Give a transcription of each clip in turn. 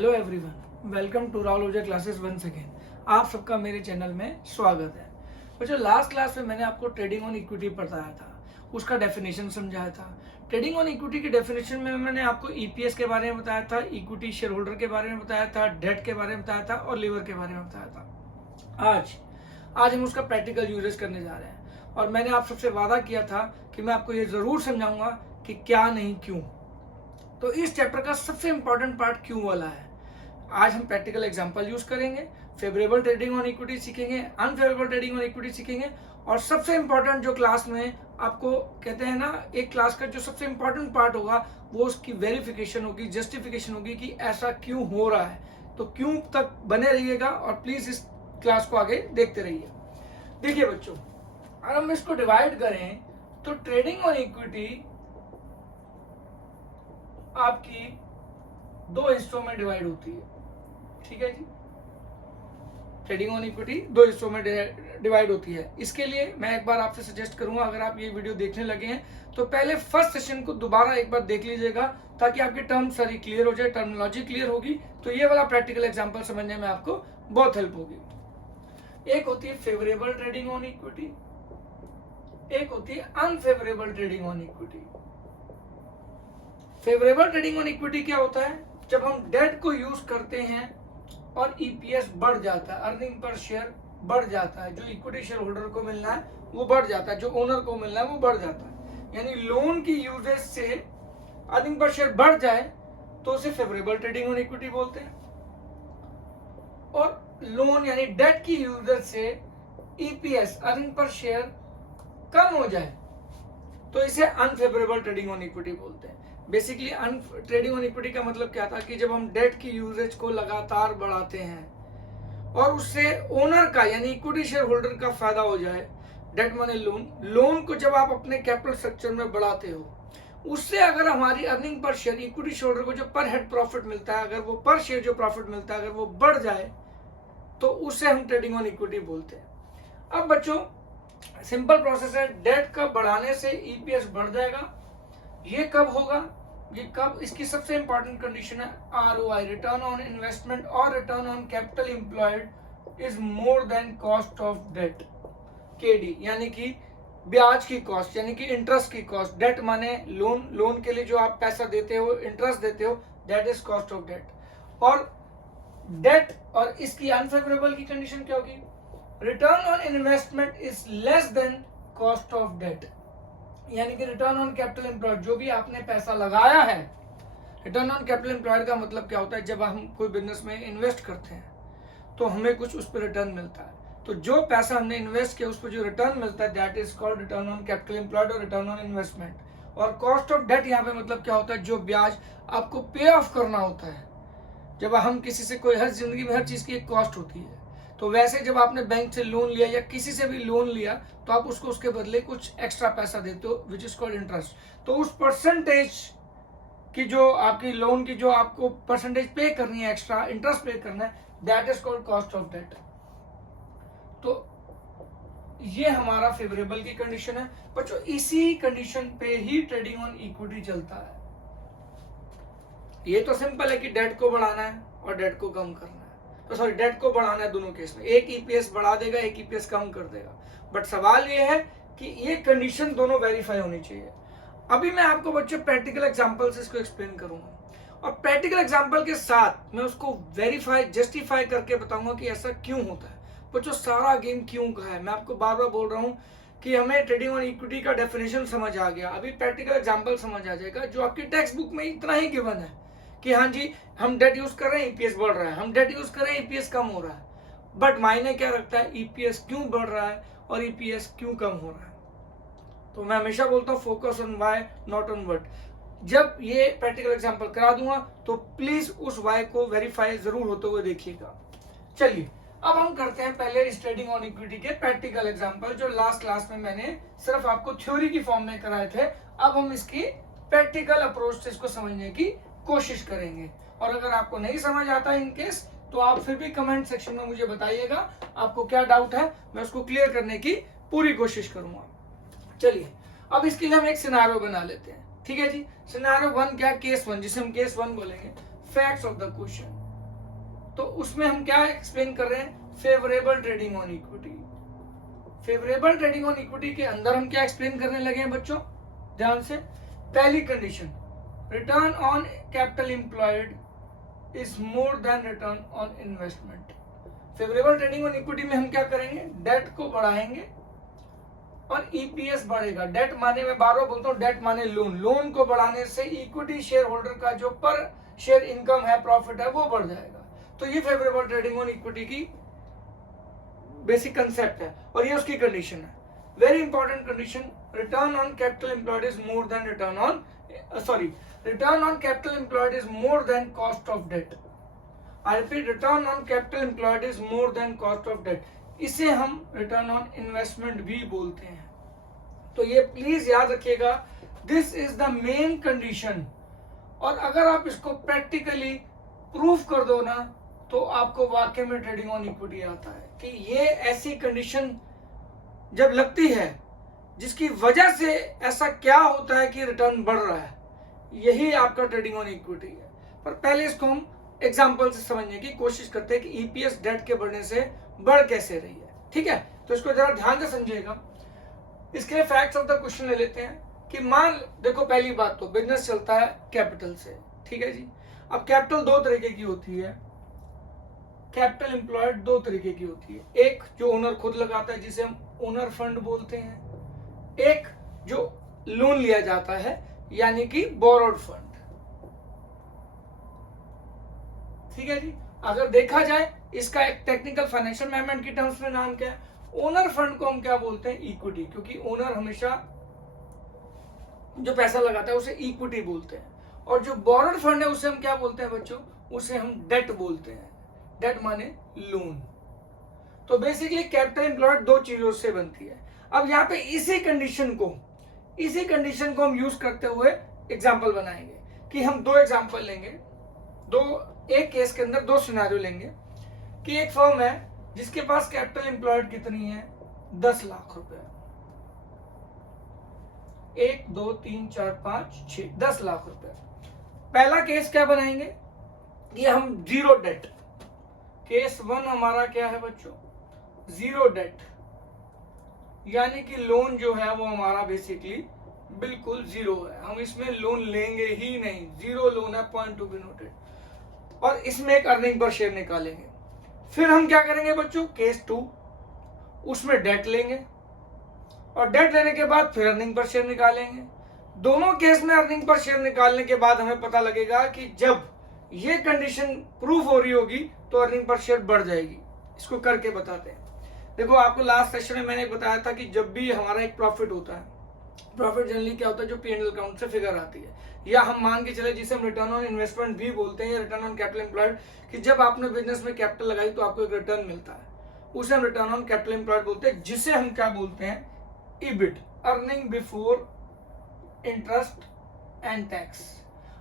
Hello everyone, welcome to Rahul Ojha classes once again. आप सबका मेरे चैनल में स्वागत है। बच्चों, लास्ट क्लास में मैंने आपको ट्रेडिंग ऑन इक्विटी बताया था, उसका डेफिनेशन समझाया था। ट्रेडिंग ऑन इक्विटी की डेफिनेशन में मैंने आपको ईपीएस के बारे में बताया था, इक्विटी शेयर होल्डर के बारे में बताया था, डेट के बारे में बताया था और लीवर के बारे में बताया था। आज हम उसका प्रैक्टिकल यूजेस करने जा रहे हैं और मैंने आप सबसे वादा किया था कि मैं आपको ये जरूर समझाऊंगा कि क्या नहीं क्यों। तो इस चैप्टर का सबसे इंपॉर्टेंट पार्ट क्यों वाला है। आज हम प्रैक्टिकल एग्जांपल यूज करेंगे, फेवरेबल ट्रेडिंग ऑन इक्विटी सीखेंगे, अनफेवरेबल ट्रेडिंग ऑन इक्विटी सीखेंगे और सबसे इंपॉर्टेंट जो क्लास में आपको कहते हैं ना, एक क्लास का जो सबसे इंपॉर्टेंट पार्ट होगा वो उसकी वेरिफिकेशन होगी, जस्टिफिकेशन होगी कि ऐसा क्यों हो रहा है। तो क्यों तक बने रहिएगा और प्लीज इस क्लास को आगे देखते रहिए। देखिए बच्चों, अगर हम इसको डिवाइड करें तो ट्रेडिंग ऑन इक्विटी आपकी दो हिस्सों में डिवाइड होती है। ठीक है जी, ट्रेडिंग ऑन इक्विटी दो हिस्सों में डिवाइड होती है। इसके लिए मैं एक बार आपसे सजेस्ट करूंगा, अगर आप ये वीडियो देखने लगे हैं तो पहले फर्स्ट सेशन को दोबारा एक बार देख लीजिएगा ताकि आपकी टर्म सारी क्लियर हो जाए, टर्मिनोलॉजी क्लियर होगी तो ये वाला प्रैक्टिकल एग्जांपल समझने में आपको बहुत हेल्प होगी। एक होती है फेवरेबल ट्रेडिंग ऑन इक्विटी, एक होती है unfavourable trading on equity. Favourable trading on equity क्या होता है? जब हम डेट को यूज करते हैं और ईपीएस बढ़ जाता है, अर्निंग पर शेयर बढ़ जाता है, जो इक्विटी शेयर होल्डर को मिलना है वो बढ़ जाता है, जो ओनर को मिलना है वो बढ़ जाता है। यानी लोन की यूजेज से अर्निंग पर शेयर बढ़ जाए तो उसे फेवरेबल ट्रेडिंग ऑन इक्विटी बोलते हैं, और लोन यानी डेट की यूजेज से ईपीएस अर्निंग पर शेयर कम हो जाए तो इसे अनफेवरेबल ट्रेडिंग ऑन इक्विटी बोलते हैं। बेसिकली ट्रेडिंग ऑन इक्विटी का मतलब क्या था कि जब हम डेट की यूजेज को लगातार बढ़ाते हैं और उससे ओनर का यानी इक्विटी शेयर होल्डर का फायदा हो जाए, डेट माने लोन को जब आप अपने कैपिटल स्ट्रक्चर में बढ़ाते हो, उससे अगर हमारी earning per share, equity share holder को जो पर हेड प्रॉफिट मिलता है, अगर वो पर शेयर जो प्रॉफिट मिलता है अगर वो बढ़ जाए तो उससे हम ट्रेडिंग ऑन इक्विटी बोलते हैं। अब बच्चों, सिंपल प्रोसेस है, डेट का बढ़ाने से ईपीएस बढ़ जाएगा। ये कब होगा? ये कब? इसकी सबसे इंपॉर्टेंट कंडीशन है आरओआई, रिटर्न ऑन इन्वेस्टमेंट और return on capital employed is more than cost of debt, KD, यानी कि ब्याज की कॉस्ट, यानी कि इंटरेस्ट की कॉस्ट। डेट माने लोन के लिए जो आप पैसा देते हो, इंटरेस्ट देते हो, that is cost of debt. और डेट और इसकी अनफेवरेबल की कंडीशन क्या होगी? Return on investment is less than cost of debt, यानी कि रिटर्न ऑन कैपिटल एम्प्लॉयड, जो भी आपने पैसा लगाया है। रिटर्न ऑन कैपिटल एम्प्लॉयड का मतलब क्या होता है? जब हम कोई बिजनेस में इन्वेस्ट करते हैं तो हमें कुछ उस पर रिटर्न मिलता है, तो जो पैसा हमने इन्वेस्ट किया उस पर जो रिटर्न मिलता है that is called return on capital employed और रिटर्न ऑन इन्वेस्टमेंट। और कॉस्ट ऑफ डेट यहाँ पे मतलब क्या होता है? जो ब्याज आपको पे ऑफ करना होता है। जब हम किसी से कोई, हर जिंदगी में हर चीज की एक कॉस्ट होती है, तो वैसे जब आपने बैंक से लोन लिया या किसी से भी लोन लिया तो आप उसको उसके बदले कुछ एक्स्ट्रा पैसा देते हो, विच इज कॉल्ड इंटरेस्ट। तो उस परसेंटेज की जो आपकी लोन की जो आपको परसेंटेज पे करनी है, एक्स्ट्रा इंटरेस्ट पे करना है, that is called cost of debt. तो ये हमारा फेवरेबल की कंडीशन है बच्चों। इसी कंडीशन पे ही ट्रेडिंग ऑन इक्विटी चलता है। ये तो सिंपल है कि डेट को बढ़ाना है और डेट को कम करना है, तो सॉरी डेट को बढ़ाना है दोनों केस में, एक ईपीएस बढ़ा देगा, एक ईपीएस कम कर देगा। बट सवाल ये है कि ये कंडीशन दोनों वेरीफाई होनी चाहिए। अभी मैं आपको बच्चों प्रैक्टिकल एग्जांपल से इसको एक्सप्लेन करूंगा और प्रैक्टिकल एग्जांपल के साथ मैं उसको वेरीफाई, जस्टिफाई करके बताऊंगा कि ऐसा क्यों होता है। बच्चों, सारा गेम क्यों का है, मैं आपको बार बार बोल रहा हूं कि हमें ट्रेडिंग ऑन इक्विटी का डेफिनेशन समझ आ गया, अभी प्रैक्टिकल एग्जाम्पल समझ आ जाएगा, जो आपकी टेक्स्ट बुक में इतना ही गिवन है कि हाँ जी हम डेट यूज कर रहे हैं, ईपीएस बढ़ रहा है, हम डेट यूज कर रहे हैं, ईपीएस कम हो रहा है। बट मायने क्या रखता है? ईपीएस क्यों बढ़ रहा है और ईपीएस क्यों कम हो रहा है। तो मैं हमेशा बोलता हूँ focus on why not on what. जब ये प्रैक्टिकल एग्जांपल करा दूंगा तो प्लीज उस वाई को वेरीफाई जरूर होते हुए देखिएगा। चलिए अब हम करते हैं पहले इस ट्रेडिंग ऑन इक्विटी के प्रैक्टिकल एग्जांपल, जो लास्ट क्लास में मैंने सिर्फ आपको थ्योरी की फॉर्म में कराए थे। अब हम इसकी प्रैक्टिकल अप्रोच से इसको समझने की कोशिश करेंगे, और अगर आपको नहीं समझ आता इन केस तो आप फिर भी कमेंट सेक्शन में मुझे बताइएगा आपको क्या डाउट है, मैं उसको क्लियर करने की पूरी कोशिश करूंगा। चलिए अब इसके लिए हम एक सिनारियो बना लेते हैं। ठीक है जी, सिनारियो 1 क्या? केस 1, जिसे हम केस 1 बोलेंगे। फैक्ट्स ऑफ द क्वेश्चन, तो उसमें हम क्या एक्सप्लेन कर रहे हैं, favourable trading on equity. Favourable trading on equity के अंदर हम क्या एक्सप्लेन करने लगे हैं बच्चों, ध्यान से। पहली condition, return on capital employed is more than return on investment. Favourable trading on equity में हम क्या करेंगे, डेट को बढ़ाएंगे और ईपीएस बढ़ेगा। डेट माने, मैं बार बार बोलता हूँ, डेट माने लोन। लोन को बढ़ाने से इक्विटी शेयर होल्डर का जो पर शेयर इनकम है, प्रॉफिट है, वो बढ़ जाएगा। तो ये फेवरेबल ट्रेडिंग ऑन इक्विटी की बेसिक कंसेप्ट है और ये उसकी कंडीशन है। Very important condition, return on capital employed is more than return on return on capital employed is more than cost of debt. I repeat, return on capital employed is more than cost of debt. इसे हम return on investment भी बोलते हैं। तो ये please याद रखिएगा, this is the main condition. और अगर आप इसको प्रैक्टिकली प्रूफ कर दो ना, तो आपको वाकई में ट्रेडिंग ऑन इक्विटी आता है कि ये ऐसी कंडीशन जब लगती है जिसकी वजह से ऐसा क्या होता है कि रिटर्न बढ़ रहा है, यही आपका ट्रेडिंग ऑन इक्विटी है। पर पहले इसको हम एग्जांपल से समझने की कोशिश करते हैं कि ईपीएस डेट के बढ़ने से बढ़ कैसे रही है। ठीक है, तो इसको जरा ध्यान से समझिएगा। इसके लिए फैक्ट्स ऑफ द क्वेश्चन ले लेते हैं कि मान, देखो पहली बात तो बिजनेस चलता है कैपिटल से। ठीक है जी, अब कैपिटल दो तरीके की होती है, कैपिटल एम्प्लॉयड दो तरीके की होती है। एक जो ओनर खुद लगाता है जिसे हम ओनर फंड बोलते हैं, एक जो लोन लिया जाता है यानी कि बोरोड फंड। ठीक है जी, अगर देखा जाए इसका एक टेक्निकल फाइनेंशियल मैनेजमेंट की टर्म्स में नाम क्या है, ओनर फंड को हम क्या बोलते हैं, इक्विटी, क्योंकि ओनर हमेशा जो पैसा लगाता है उसे इक्विटी बोलते हैं। और जो बोरोड फंड है उसे हम क्या बोलते हैं बच्चों, उसे हम डेट बोलते हैं। डेट माने लोन। तो बेसिकली कैपिटल एम्प्लॉयड दो चीजों से बनती है। अब यहाँ पे इसी कंडीशन को हम यूज करते हुए एग्जांपल बनाएंगे कि हम दो एग्जांपल लेंगे, एक केस के अंदर दो सिनेरियो लेंगे कि एक फर्म है जिसके पास कैपिटल एम्प्लॉयड कितनी है, 10 लाख रुपए। 1 2 3 4 5 6, 10 लाख रुपए। पहला केस क्या बनाएंगे कि हम जीरो डेट, केस 1 हमारा क्या है बच्चों, जीरो डेट, यानी कि लोन जो है वो हमारा बेसिकली बिल्कुल जीरो है, हम इसमें लोन लेंगे ही नहीं, जीरो लोन है, पॉइंट टू बी नोटेड। और इसमें एक अर्निंग पर शेयर निकालेंगे। फिर हम क्या करेंगे बच्चों, केस 2, उसमें डेट लेंगे और डेट लेने के बाद फिर अर्निंग पर शेयर निकालेंगे। दोनों केस में अर्निंग पर शेयर निकालने के बाद हमें पता लगेगा कि जब ये कंडीशन प्रूफ हो रही होगी तो अर्निंग पर शेयर बढ़ जाएगी। इसको करके बताते हैं। देखो, आपको लास्ट सेशन में मैंने बताया था कि जब भी हमारा एक प्रॉफिट होता है, प्रॉफिट जनरली क्या होता है, जो P&L अकाउंट से फिगर आती है, या हम मान के चले जिसे हम रिटर्न ऑन इन्वेस्टमेंट भी बोलते हैं, या रिटर्न ऑन कैपिटल एम्प्लॉयड, कि जब आपने बिजनेस में कैपिटल लगाई तो आपको एक रिटर्न मिलता है, उसे हम रिटर्न ऑन कैपिटल एम्प्लॉयड बोलते हैं, जिसे हम क्या बोलते हैं, EBIT, earning before interest and tax.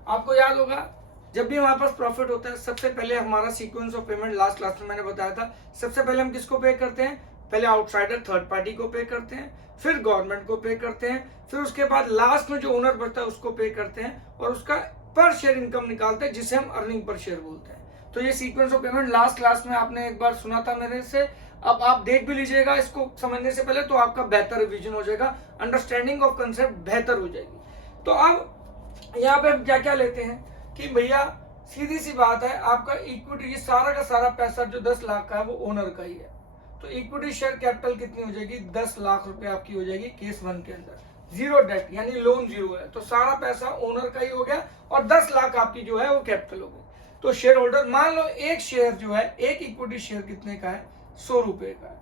आपको याद होगा, जब भी हमारे पास प्रॉफिट होता है, सबसे पहले हमारा sequence of payment last class में मैंने बताया था, सबसे पहले हम किसको पे करते हैं, पहले आउटसाइडर थर्ड पार्टी को पे करते हैं, फिर गवर्नमेंट को पे करते हैं, फिर उसके बाद लास्ट में जो ओनर बचता है उसको पे करते हैं और उसका पर शेयर इनकम निकालते हैं, जिसे हम अर्निंग पर शेयर बोलते हैं। तो ये sequence of payment last class में आपने एक बार सुना था मेरे से, अब आप देख भी लीजिएगा इसको समझने से पहले, तो आपका बेहतर रिवीजन हो जाएगा, अंडरस्टैंडिंग ऑफ कंसेप्ट बेहतर हो जाएगी। तो अब यहाँ पे हम क्या क्या लेते हैं कि भैया सीधी सी बात है, आपका इक्विटी, ये सारा का सारा पैसा जो 10 लाख का है वो ओनर का ही है। तो इक्विटी शेयर कैपिटल कितनी हो जाएगी, 10 लाख रुपए आपकी हो जाएगी केस 1 के अंदर। जीरो डेट यानी लोन जीरो है, तो सारा पैसा ओनर का ही हो गया और 10 लाख आपकी जो है वो कैपिटल हो गई। तो शेयर होल्डर, मान लो एक शेयर जो है, एक इक्विटी शेयर कितने का है, 100 रुपए का है।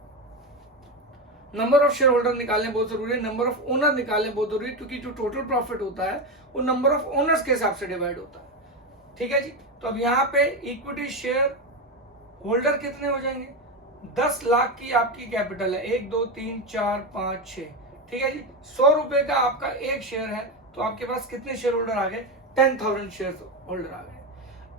नंबर ऑफ शेयर होल्डर निकालने बहुत जरूरी है, नंबर ऑफ ओनर निकालने बहुत जरूरी है, क्योंकि जो टोटल प्रॉफिट होता है वो नंबर ऑफ ओनर्स के हिसाब से डिवाइड होता है। ठीक है जी, तो अब यहाँ पे इक्विटी शेयर होल्डर कितने हो जाएंगे, 10 लाख की आपकी कैपिटल है, 1 2 3 4 5 6। ठीक है जी, 100 रुपए का आपका एक शेयर है, तो आपके पास कितने शेयर होल्डर आ गए, 10,000 शेयर होल्डर आ गए।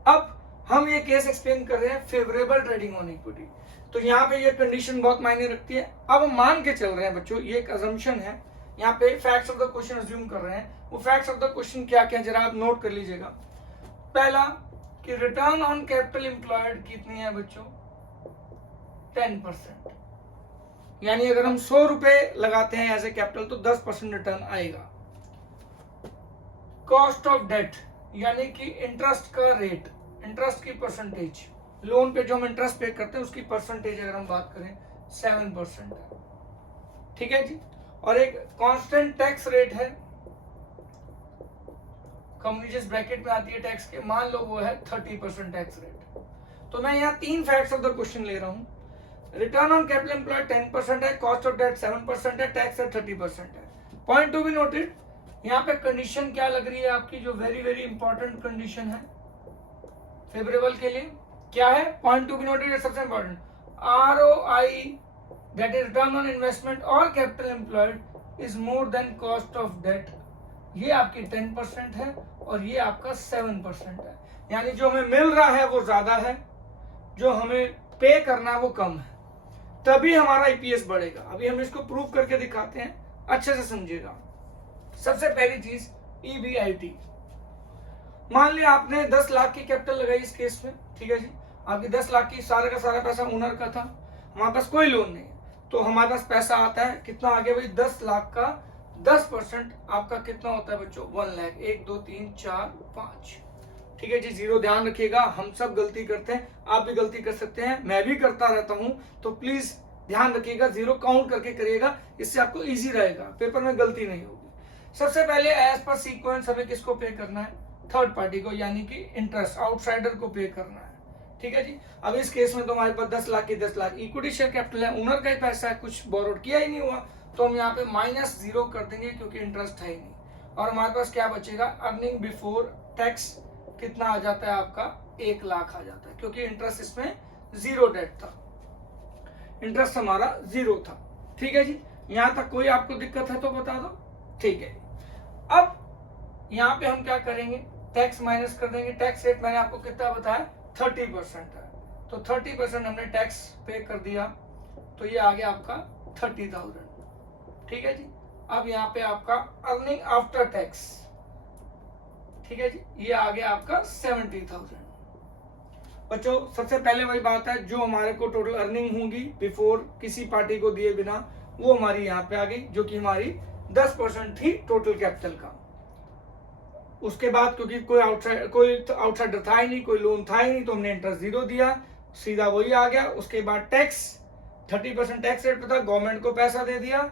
अब हम ये केस एक्सप्लेन कर रहे हैं फेवरेबल ट्रेडिंग ऑन इक्विटी, तो यहाँ पे ये कंडीशन बहुत मायने रखती है। अब हम मान के चल रहे हैं बच्चों, ये एक अजम्पशन है, यहाँ पे facts of the question assume कर रहे हैं। वो फैक्ट्स ऑफ द क्वेश्चन क्या क्या जरा आप नोट कर लीजिएगा। पहला कि रिटर्न ऑन कैपिटल एम्प्लॉयड कितनी है बच्चों, 10%। यानी अगर हम 100 रुपए लगाते हैं एज ए कैपिटल तो 10% रिटर्न आएगा। कॉस्ट ऑफ डेट यानी कि इंटरेस्ट का रेट, इंटरेस्ट की परसेंटेज, लोन पे जो हम इंटरेस्ट पे करते हैं उसकी परसेंटेज अगर हम बात करें 7% है, ठीक है जी। और एक कांस्टेंट टैक्स रेट है, कंपनी जिस ब्रैकेट में आती है टैक्स के, मान लो वो है 30% टैक्स रेट। तो मैं यहाँ 3 फैक्ट्स ऑफ द क्वेश्चन ले रहा हूँ। रिटर्न ऑन कैपिटल एम्प्लॉयड 10% है, कॉस्ट ऑफ डेट 7% है, टैक्स रेट 30% है। पॉइंट टू बी नोटेड, यहाँ पे कंडीशन क्या लग रही है आपकी, जो वेरी वेरी इंपॉर्टेंट कंडीशन है फेवरेबल के लिए, क्या है? पॉइंट टू बी नोटेड, सबसे important, ROI that is return on investment और capital employed is more than cost of debt. ये आपकी 10% है और ये आपका 7% है। यानी जो हमें मिल रहा है वो ज्यादा है, जो हमें पे करना है वो कम है, तभी हमारा ईपीएस बढ़ेगा। अभी हम इसको प्रूव करके दिखाते हैं, अच्छे से समझिएगा। सबसे पहली चीज EBIT। मान लिया आपने 10 लाख की कैपिटल लगाई इस केस में, ठीक है जी, आपकी 10 लाख की सारा का सारा पैसा ओनर का था, हमारे पास कोई लोन नहीं है, तो हमारे पास पैसा आता है कितना आ गया भाई, 10 लाख का 10% आपका कितना होता है बच्चों, 1 लाख। 1 2 3 4 5, ठीक है जी। जीरो ध्यान रखिएगा, हम सब गलती करते हैं, आप भी गलती कर सकते हैं, मैं भी करता रहता हूं, तो प्लीज ध्यान रखिएगा, जीरो काउंट करके करिएगा, इससे आपको इजी रहेगा, पेपर में गलती नहीं होगी। सबसे पहले एज पर सीक्वेंस हमें किसको पे करना है, थर्ड पार्टी को, यानी कि इंटरेस्ट आउटसाइडर को पे करना है, ठीक है जी। अब इस केस में तो हमारे पास 10 लाख की 10 लाख इक्विटी शेयर कैपिटल है, ओनर का ही पैसा है, कुछ बोरोड किया ही नहीं हुआ, तो हम यहाँ पे -0 कर देंगे क्योंकि इंटरेस्ट है ही नहीं। और हमारे पास क्या बचेगा, अर्निंग बिफोर टैक्स कितना आ जाता है आपका, 1 लाख आ जाता है, क्योंकि इंटरेस्ट इसमें 0 डेट था, इंटरेस्ट हमारा 0 था, ठीक है जी। यहां तक कोई आपको दिक्कत है तो बता दो, ठीक है। अब यहाँ पे हम क्या करेंगे, टैक्स माइनस कर देंगे। टैक्स रेट मैंने आपको कितना बताया, 30% है, तो 30% हमने टैक्स पे कर दिया, तो ये आ गया आपका 30,000, ठीक है जी। अब यहाँ पे आपका अर्निंग आफ्टर टैक्स, ठीक है जी, ये आ गया आपका 70,000। बच्चों सबसे पहले वही बात है, जो हमारे को टोटल अर्निंग होगी बिफोर किसी पार्टी को दिए बिना, वो हमारी यहाँ पे आ गई, जो कि हमारी 10% थी टोटल कैपिटल का। उसके बाद क्योंकि कोई आउटसाइडर था ही नहीं, कोई लोन था ही नहीं, तो हमने इंटरेस्ट 0 दिया, सीधा वही आ गया। उसके बाद टैक्स 30% टैक्स रेट पे था, गवर्नमेंट को पैसा दे दिया,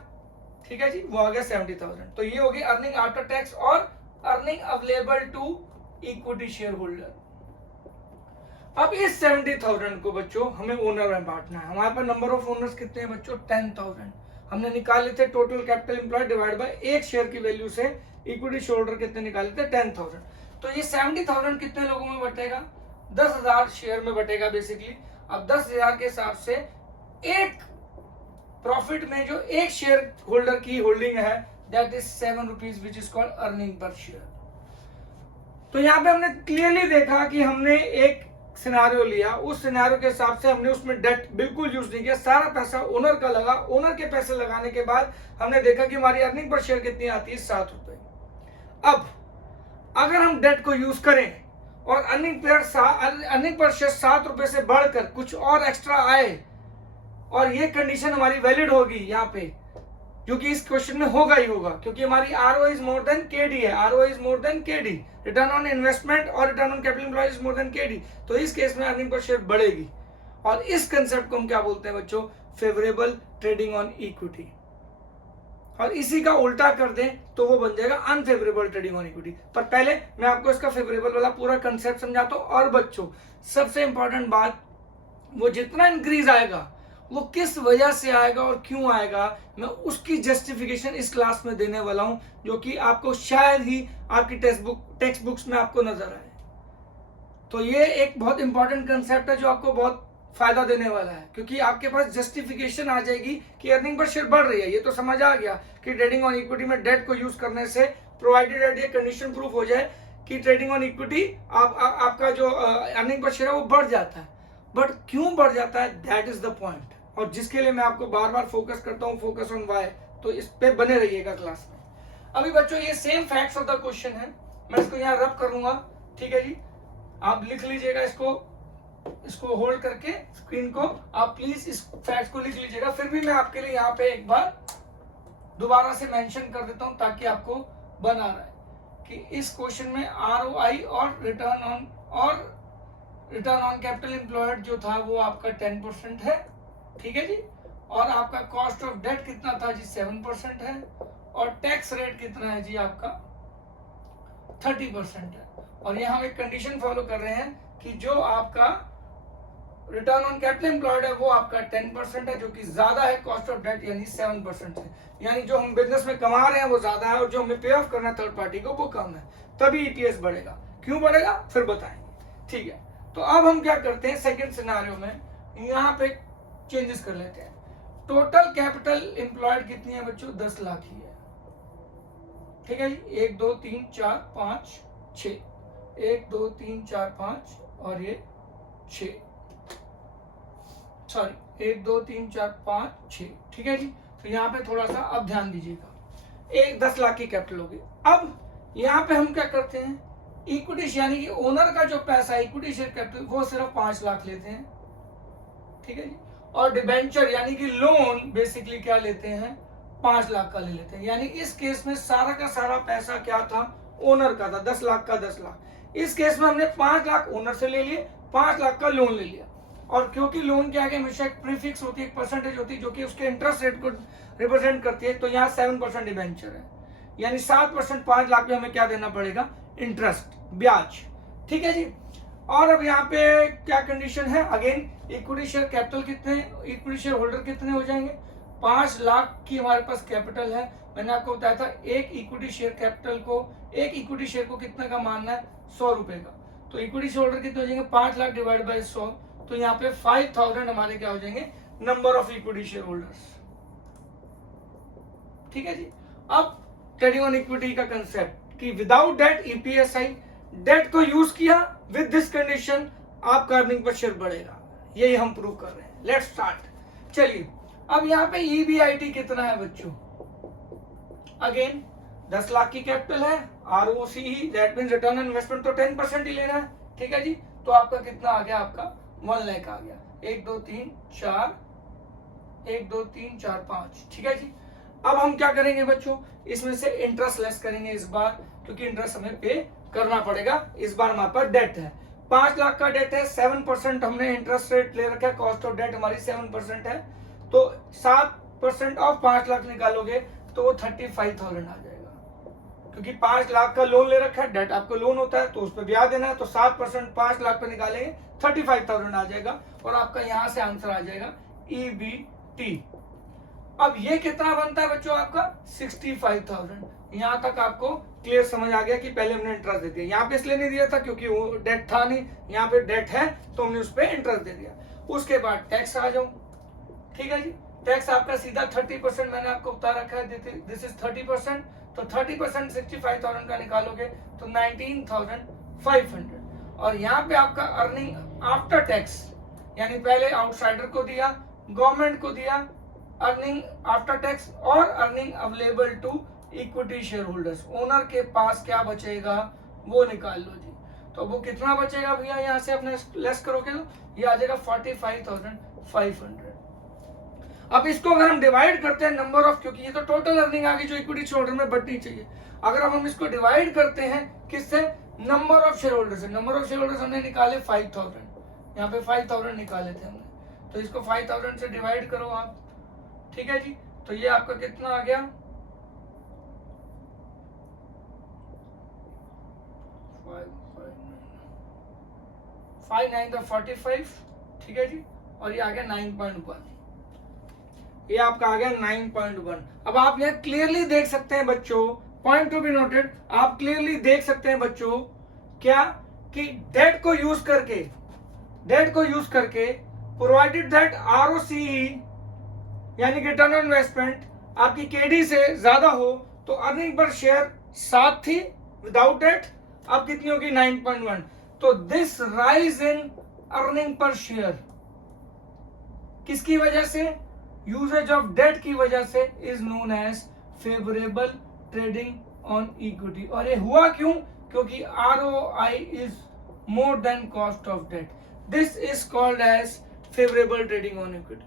ठीक है जी, वो आ गया 70,000। तो ये होगी अर्निंग आफ्टर टैक्स और earning available to equity share holder. अब इस 70,000 को बच्चों हमें ओनर में बांटना है। हमारे पास नंबर ऑफ ओनर्स कितने हैं बच्चों, 10,000। हमने निकाले थे total capital employed divide by एक शेयर की वैल्यू से इक्विटी शेयर होल्डर कितने निकाले थे, 10,000। तो ये 70,000 कितने लोगों में बटेगा, 10,000 शेयर में बटेगा बेसिकली। अब 10,000 के हिसाब से एक प्रॉफिट में जो एक शेयर होल्डर की होल्डिंग है, that is 7 rupees, which is called earning per share. तो यहाँ पे हमने क्लियरली देखा कि हमने एक सिनेरियो लिया, उस सिनेरियो के हिसाब से हमने उसमें डेट बिल्कुल यूज नहीं किया, सारा पैसा ओनर का लगा। ओनर के पैसे लगाने के बाद हमने देखा कि हमारी अर्निंग पर शेयर कितनी आती है, 7 रुपए। अब अगर हम डेट को यूज करें और अर्निंग पर शेयर 7 रुपए से बढ़कर कुछ और एक्स्ट्रा आए, और ये कंडीशन हमारी वैलिड होगी यहाँ पे, जो कि इस क्वेश्चन में होगा ही होगा, क्योंकि हमारी ROI is more than KD है, ROI is more than KD, return on investment और return on capital employed is more than KD। तो इस केस में अर्निंग पर शेयर बढ़ेगी, और इस कंसेप्ट को हम क्या बोलते हैं बच्चों, फेवरेबल ट्रेडिंग ऑन इक्विटी। और इसी का उल्टा कर दें तो वो बन जाएगा अनफेवरेबल ट्रेडिंग ऑन इक्विटी। पर पहले मैं आपको इसका फेवरेबल वाला पूरा कंसेप्ट समझाता हूं। और बच्चों सबसे इंपॉर्टेंट बात, वो जितना इंक्रीज आएगा वो किस वजह से आएगा और क्यों आएगा, मैं उसकी जस्टिफिकेशन इस क्लास में देने वाला हूं, जो कि आपको शायद ही आपकी टेक्स्ट बुक्स में आपको नजर आए। तो ये एक बहुत इंपॉर्टेंट कंसेप्ट है जो आपको बहुत फायदा देने वाला है, क्योंकि आपके पास जस्टिफिकेशन आ जाएगी कि अर्निंग पर शेयर बढ़ रही है। ये तो समझ आ गया कि ट्रेडिंग ऑन इक्विटी में डेट को यूज करने से, प्रोवाइडेड ये कंडीशन प्रूफ हो जाए कि ट्रेडिंग ऑन इक्विटी आपका जो अर्निंग पर शेयर है वो बढ़ जाता है। बट क्यों बढ़ जाता है, दैट इज द पॉइंट, और जिसके लिए मैं आपको बार बार फोकस करता हूं, फोकस ऑन वाई। तो इस पे बने रहिएगा क्लास में। अभी बच्चों ये same facts of the question है, मैं इसको यहाँ रब कर लूंगा, ठीक है जी। आप लिख लीजिएगा इसको होल्ड करके स्क्रीन को, आप प्लीज इस फैक्ट को लिख लीजिएगा। फिर भी मैं आपके लिए यहाँ पे एक बार दोबारा से मेंशन कर देता हूँ ताकि आपको बना रहा है कि इस क्वेश्चन में ROI और रिटर्न ऑन कैपिटल एम्प्लॉयड जो था वो आपका 10% है, ठीक है जी। और आपका कॉस्ट ऑफ डेट कितना था जी, 7% है। और टैक्स रेट कितना है जी, आपका 30% है। और यहाँ हम एक कंडीशन फॉलो कर रहे हैं कि जो आपका रिटर्न ऑन कैपिटल एम्प्लॉयड है वो आपका 10% है, जो कि ज्यादा है कॉस्ट ऑफ डेट यानी 7% है। यानी जो हम बिजनेस में कमा रहे हैं वो ज्यादा है और जो हमें पे ऑफ करना है थर्ड पार्टी को वो कम है, तभी ईपीएस बढ़ेगा। क्यों बढ़ेगा फिर बताएंगे, ठीक है। तो अब हम क्या करते हैं, सेकंड सिनेरियो में यहाँ पे चेंजेस कर लेते हैं। टोटल कैपिटल एम्प्लॉयड कितनी है बच्चों, 10 लाख ही है, ठीक है जी। 1 2 3 4 5 6, 1 2 3 4 5 और ये 6, सॉरी 1 2 3 4 5 6, ठीक है जी। तो यहाँ पे थोड़ा सा अब ध्यान दीजिएगा, 10 लाख की कैपिटल होगी। अब यहाँ पे हम क्या करते हैं, इक्विटी यानी कि ओनर का जो पैसा है इक्विटी शेयर कैपिटल वो सिर्फ 5 लाख लेते हैं, ठीक है जी। और डिबेंचर यानी कि लोन बेसिकली क्या लेते हैं, 5 लाख का ले लेते हैं। यानी इस केस में सारा का सारा पैसा क्या था, ओनर का था, 10 लाख का 10 लाख। इस केस में हमने 5 लाख ओनर से ले लिए, 5 लाख का लोन ले लिया। और क्योंकि लोन के आगे हमेशा एक प्रीफिक्स होती है, एक परसेंटेज होती है जो कि उसके इंटरेस्ट रेट को रिप्रेजेंट करती है, तो यहाँ 7% डिबेंचर है, यानी 7% 5 लाख में हमें क्या देना पड़ेगा, इंटरेस्ट, ब्याज, ठीक है जी। और अब यहाँ पे क्या कंडीशन है, अगेन इक्विटी शेयर कैपिटल कितने, इक्विटी शेयर होल्डर कितने हो जाएंगे, 5 लाख की हमारे पास कैपिटल है। मैंने आपको बताया था एक इक्विटी शेयर कैपिटल को, एक इक्विटी शेयर को कितने का मानना है, 100 रुपए का। तो इक्विटी शेयर होल्डर कितने हो जाएंगे, 5 लाख डिवाइड बाय 100, तो यहाँ पे 5000 हमारे क्या हो जाएंगे, number of equity share holders, ठीक है जी। अब ट्रेडिंग ऑन इक्विटी का कंसेप्ट कि विदाउट डेट ईपीएस आई, डेट को यूज किया विद दिस कंडीशन आपका अर्निंग पर शेयर बढ़ेगा, यही हम प्रूव कर रहे हैं। Let's start. चलिए अब यहाँ पे ईबीआईटी कितना है बच्चों, अगेन 10 लाख की कैपिटल है, ROC he that means return on investment तो 10% ही लेना है, ठीक है जी। तो आपका कितना आ गया, आपका 1 लाख आ गया। 1 2 3 4, 1 2 3 4 5, ठीक है जी। अब हम क्या करेंगे बच्चों, इसमें से इंटरेस्ट लेस करेंगे इस बार, क्योंकि इंटरेस्ट हमें पे करना पड़ेगा। इस बार हमारे पास डेट है, 5 लाख का डेट है, 7% हमने इंटरेस्ट रेट ले रखा है, कॉस्ट ऑफ डेट हमारी 7% है। तो 7% ऑफ 5 लाख निकालोगे तो वो 35,000 आ जाएगा, क्योंकि 5 लाख का लोन ले रखा है, डेट आपको लोन होता है तो उस पर ब्याज देना है। तो 7% 5 लाख पे निकालेंगे 35,000 आ जाएगा और आपका यहां से आंसर आ जाएगा ईबीटी। अब ये कितना बनता है बच्चों, आपका 65,000। यहां तक आपको क्लियर समझ आ गया कि पहले हमने इंटरेस्ट दे दिया, यहाँ पे इसलिए नहीं दिया था क्योंकि वो डेट था नहीं, यहाँ पे डेट है तो हमने उस पर इंटरेस्ट दे दिया। उसके बाद टैक्स आ जाऊं, ठीक है जी। टैक्स आपका सीधा 30% मैंने आपको बता रखा है, दिस इज 30%। तो 30% 65,000 का निकालोगे तो 19,500। और यहाँ पे आपका अर्निंग आफ्टर टैक्स, यानी पहले आउटसाइडर को दिया, गवर्नमेंट को दिया, अर्निंग आफ्टर टैक्स और earning available to equity share holders, owner के पास क्या बचेगा वो निकाल लो जी। तो वो कितना बचेगा भैया, यहाँ से अपने लेस करोगे तो ये आ जाएगा 45,500। अब इसको अगर हम डिवाइड करते हैं नंबर ऑफ, क्योंकि ये तो टोटल अर्निंग आ गई जो इक्विटी शेयर होल्डर में बढ़नी चाहिए, अगर हम इसको डिवाइड करते हैं किससे, नंबर ऑफ शेयर होल्डर से। नंबर ऑफ शेयर होल्डर्स हमने निकाले 5000, यहाँ पे 5000 निकाले थे हमने, तो इसको 5000 से डिवाइड करो आप, ठीक है जी। तो ये आपका कितना आ गया, 5 9 45, ठीक है जी। और ये आ गया 9.1, ये आपका आ गया 9.1। अब आप यहाँ क्लियरली देख सकते हैं बच्चों, पॉइंट टू बी नोटेड, आप क्लियरली देख सकते हैं बच्चों क्या कि डेट को यूज करके प्रोवाइडेड दैट आरओसीई यानी कि रिटर्न ऑन इन्वेस्टमेंट आपकी केडी से ज्यादा हो तो अर्निंग पर शेयर 7 थी विदाउट डेट, अब कितनी होगी 9.1। तो this rise in earning per share किसकी वजह से, यूजेज ऑफ डेट की वजह से, is known as favourable trading on equity. और ये हुआ क्यों, क्योंकि ROI is more than cost of debt. This is called as favorable trading on equity.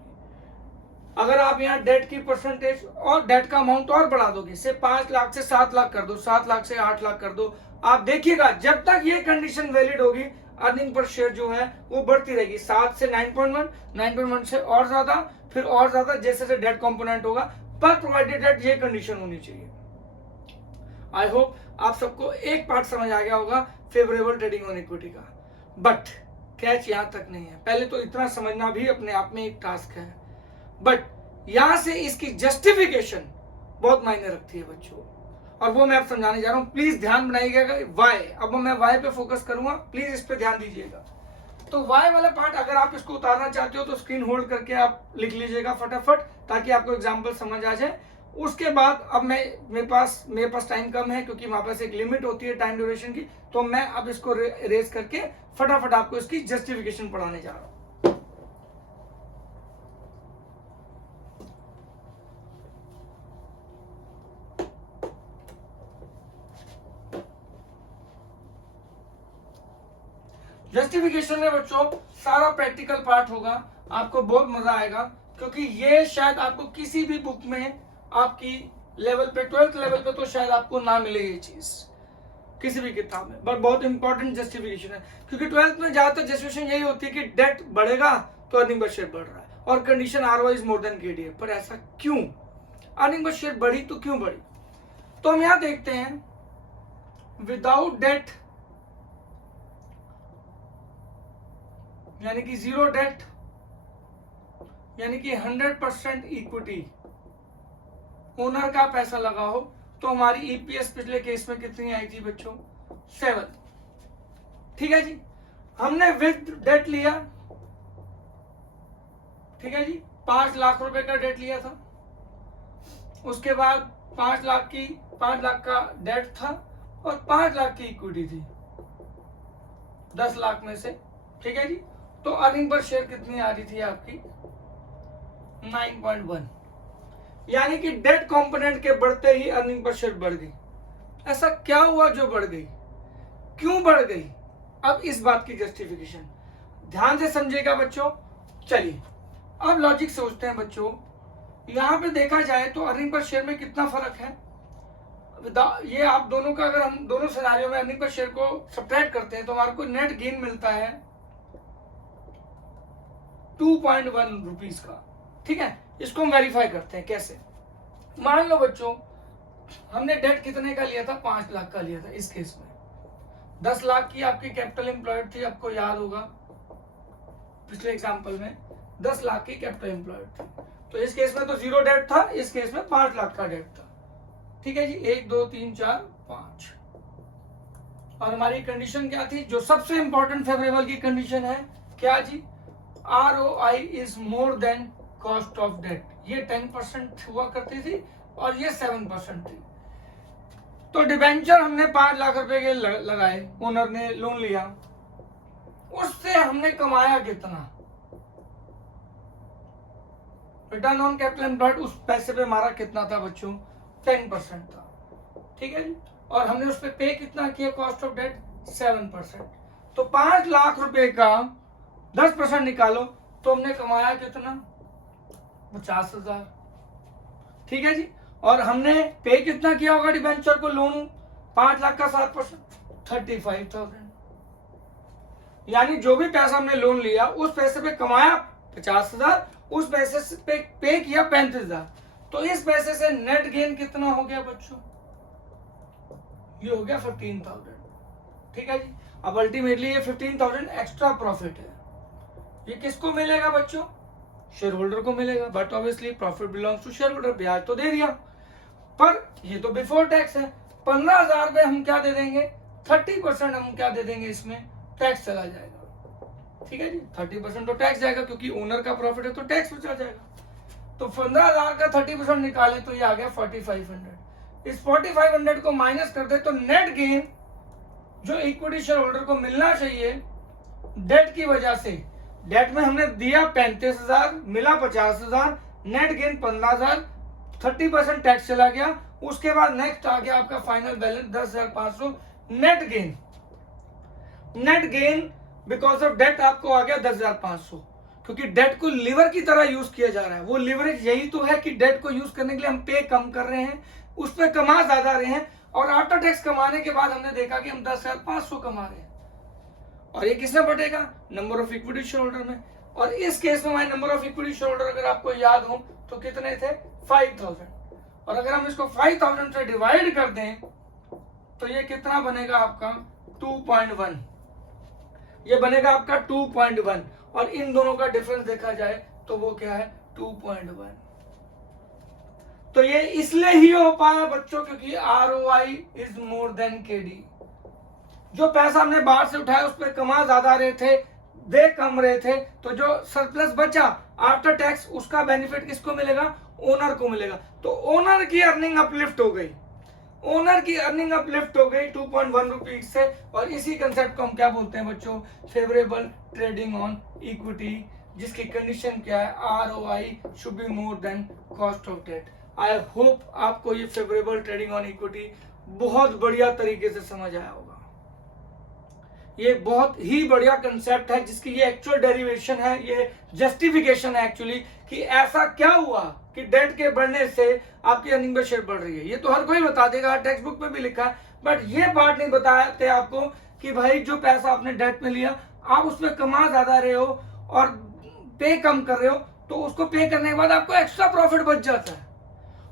अगर आप यहाँ डेट की परसेंटेज और डेट का अमाउंट और बढ़ा दोगे, से 5 लाख से 7 लाख कर दो, 7 लाख से 8 लाख कर दो, आप देखिएगा जब तक ये कंडीशन वैलिड होगी अर्निंग पर शेयर जो है वो बढ़ती रहेगी। 7 से 9.1, 9.1 से और ज्यादा, फिर और ज्यादा, जैसे जैसे डेट कंपोनेंट होगा, पर प्रोवाइडेड डेट ये कंडीशन होनी चाहिए। आई होप आप सबको एक पार्ट समझ आ गया होगा फेवरेबल ट्रेडिंग ऑन इक्विटी का, बट कैच यहां तक नहीं है। पहले तो इतना समझना भी अपने आप में एक टास्क है, बट यहां से इसकी जस्टिफिकेशन बहुत मायने रखती है बच्चों, और वो मैं आप समझाने जा रहा हूं। प्लीज ध्यान बनाइएगा वाई। अब मैं वाई पे फोकस करूंगा, प्लीज इस पे ध्यान दीजिएगा। तो वाई वाला पार्ट अगर आप इसको उतारना चाहते हो तो स्क्रीन होल्ड करके आप लिख लीजिएगा फटाफट, ताकि आपको एग्जाम्पल समझ आ जाए। उसके बाद अब मेरे पास टाइम कम है, क्योंकि हमारे पास एक लिमिट होती है टाइम ड्यूरेशन की, तो मैं अब इसको रेज करके फटाफट आपको इसकी जस्टिफिकेशन पढ़ाने जा रहा हूं। जस्टिफिकेशन में बच्चों सारा प्रैक्टिकल पार्ट होगा, आपको बहुत मजा आएगा, क्योंकि ये शायद आपको किसी भी बुक में आपकी लेवल पे 12th लेवल पे तो शायद आपको ना मिले ये चीज किसी भी किताब में, बट बहुत इंपॉर्टेंट जस्टिफिकेशन है। क्योंकि 12th में ज्यादातर जस्टिफिकेशन यही होती है कि डेट बढ़ेगा तो अर्निंग पर शेयर बढ़ रहा है, और condition ROI is more then KDA. पर ऐसा क्यों? अर्निंग पर शेयर बढ़ी तो क्यों बढ़ी? तो हम यहां देखते हैं, विदाउट डेट यानी कि जीरो डेट, यानी कि 100% इक्विटी, ओनर का पैसा लगाओ, तो हमारी ईपीएस पिछले केस में कितनी आई थी बच्चों? 7। ठीक है जी। हमने विद डेट लिया, ठीक है जी, 5 लाख रुपए का डेट लिया था। उसके बाद 5 लाख का डेट था और 5 लाख की इक्विटी थी 10 लाख में से। ठीक है जी। तो अर्निंग पर शेयर कितनी आ रही थी आपकी? 9.1। यानी कि डेट कंपोनेंट के बढ़ते ही अर्निंग पर शेयर बढ़ गई। ऐसा क्या हुआ जो बढ़ गई? क्यों बढ़ गई? अब इस बात की जस्टिफिकेशन ध्यान से समझिएगा बच्चों। चलिए अब लॉजिक सोचते हैं बच्चों। यहां पे देखा जाए तो अर्निंग पर शेयर में कितना फर्क है? ये आप दोनों का, अगर हम दोनों सिनेरियो में अर्निंग पर शेयर को सब्ट्रैक्ट करते हैं तो हमारे को नेट गेन मिलता है 2.1 रुपीज का। ठीक है, इसको हम वेरीफाई करते हैं कैसे। मान लो बच्चों हमने डेट कितने का लिया था? 5 लाख का लिया था। इस केस में 10 लाख की आपकी कैपिटल एम्प्लॉयड थी, आपको याद होगा पिछले एग्जांपल में 10 लाख की कैपिटल एम्प्लॉयड थी। तो इस केस में तो जीरो डेट था, इस केस में 5 लाख का डेट था। ठीक है जी, 1 2 3 4 5। और हमारी कंडीशन क्या थी? जो सबसे इंपॉर्टेंट फेवरेबल की कंडीशन है, क्या जी? ROI is more than cost of debt. ये 10% हुआ करती थी और ये 7% थी। तो डिबेंचर हमने 5 लाख रुपए के लगाए, ओनर ने लोन लिया, उससे हमने कमाया कितना? रिटर्न ऑन कैपिटल एम्प्लॉयड उस पैसे पे हमारा कितना था बच्चों? 10% था। ठीक है जी। और हमने उस पर पे कितना किया? Cost of debt 7%। तो 5 लाख रुपए का 10% निकालो तो हमने कमाया कितना? 50,000। ठीक है जी। और हमने पे कितना किया होगा डिबेंचर को? लोन 5 लाख का 7%, 35,000। यानी जो भी पैसा हमने लोन लिया उस पैसे पे कमाया 50,000, उस पैसे से पे किया 35,000। तो इस पैसे से नेट गेन कितना हो गया बच्चों? ये हो गया 15,000। ठीक है जी। अब अल्टीमेटली ये 15,000 एक्स्ट्रा प्रॉफिट है। ये किसको मिलेगा बच्चों? शेयर होल्डर को मिलेगा। But obviously profit belongs to share holder. ब्याज तो दे दिया, पर ये तो बिफोर टैक्स है। 15,000 में हम क्या दे देंगे? 30% हम क्या दे देंगे? इसमें टैक्स चला जाएगा। ठीक है जी। 30% तो टैक्स जाएगा, क्योंकि ओनर का प्रॉफिट है तो टैक्स बचा जाएगा। तो 15,000 का 30% निकाले तो ये आ गया 4,500। इस 4,500 को माइनस कर दे तो नेट गेन जो इक्विटी शेयर होल्डर को मिलना चाहिए डेट की वजह से, डेट में हमने दिया 35,000, मिला 50,000, नेट गेन 15,000, 30% टैक्स चला गया। उसके बाद नेक्स्ट आ गया आपका final balance 10,500 net gain. Net gain because of debt आपको आ गया 10,500, क्योंकि डेट को लीवर की तरह यूज किया जा रहा है। वो लीवरेज यही तो है कि डेट को यूज करने के लिए हम पे कम कर रहे हैं, उस पर कमा ज्यादा रहे हैं, और आफ्टर टैक्स कमाने के बाद हमने देखा कि हम 10,500 कमा रहे हैं। और ये किसमें बढ़ेगा? Number of equity share holder में। और इस केस में हमारे number of equity share holder अगर आपको याद हो तो कितने थे? 5,000। और अगर हम इसको 5,000 से डिवाइड कर दें तो ये कितना बनेगा आपका? 2.1। ये बनेगा आपका 2.1, और इन दोनों का डिफरेंस देखा जाए तो वो क्या है? 2.1। तो ये इसलिए ही हो पाया बच्चों क्योंकि ROI is more than KD। जो पैसा हमने बाहर से उठाया उस पर कमा ज्यादा रहे थे, दे कम रहे थे, तो जो सरप्लस बचा आफ्टर टैक्स उसका बेनिफिट किसको मिलेगा? ओनर को मिलेगा। तो ओनर की अर्निंग अपलिफ्ट हो गई, ओनर की अर्निंग अपलिफ्ट हो गई 2.1 रुपीज से। और इसी कंसेप्ट को हम क्या बोलते हैं बच्चों? फेवरेबल ट्रेडिंग ऑन इक्विटी, जिसकी कंडीशन क्या है? ROI should be more than cost of debt. I hope आपको ये फेवरेबल ट्रेडिंग ऑन इक्विटी बहुत बढ़िया तरीके से समझ आया होगा। ये बहुत ही बढ़िया कंसेप्ट है जिसकी ये एक्चुअल डेरिवेशन है, ये जस्टिफिकेशन है एक्चुअली कि ऐसा क्या हुआ कि डेट के बढ़ने से आपकी अर्निंग पर शेयर बढ़ रही है। ये तो हर कोई बता देगा, टेक्स्ट बुक में भी लिखा है, बट ये पार्ट नहीं बताते आपको कि भाई जो पैसा आपने डेट में लिया आप उसमें कमा ज्यादा रहे हो और पे कम कर रहे हो, तो उसको पे करने के बाद आपको एक्स्ट्रा प्रॉफिट बच जाता है,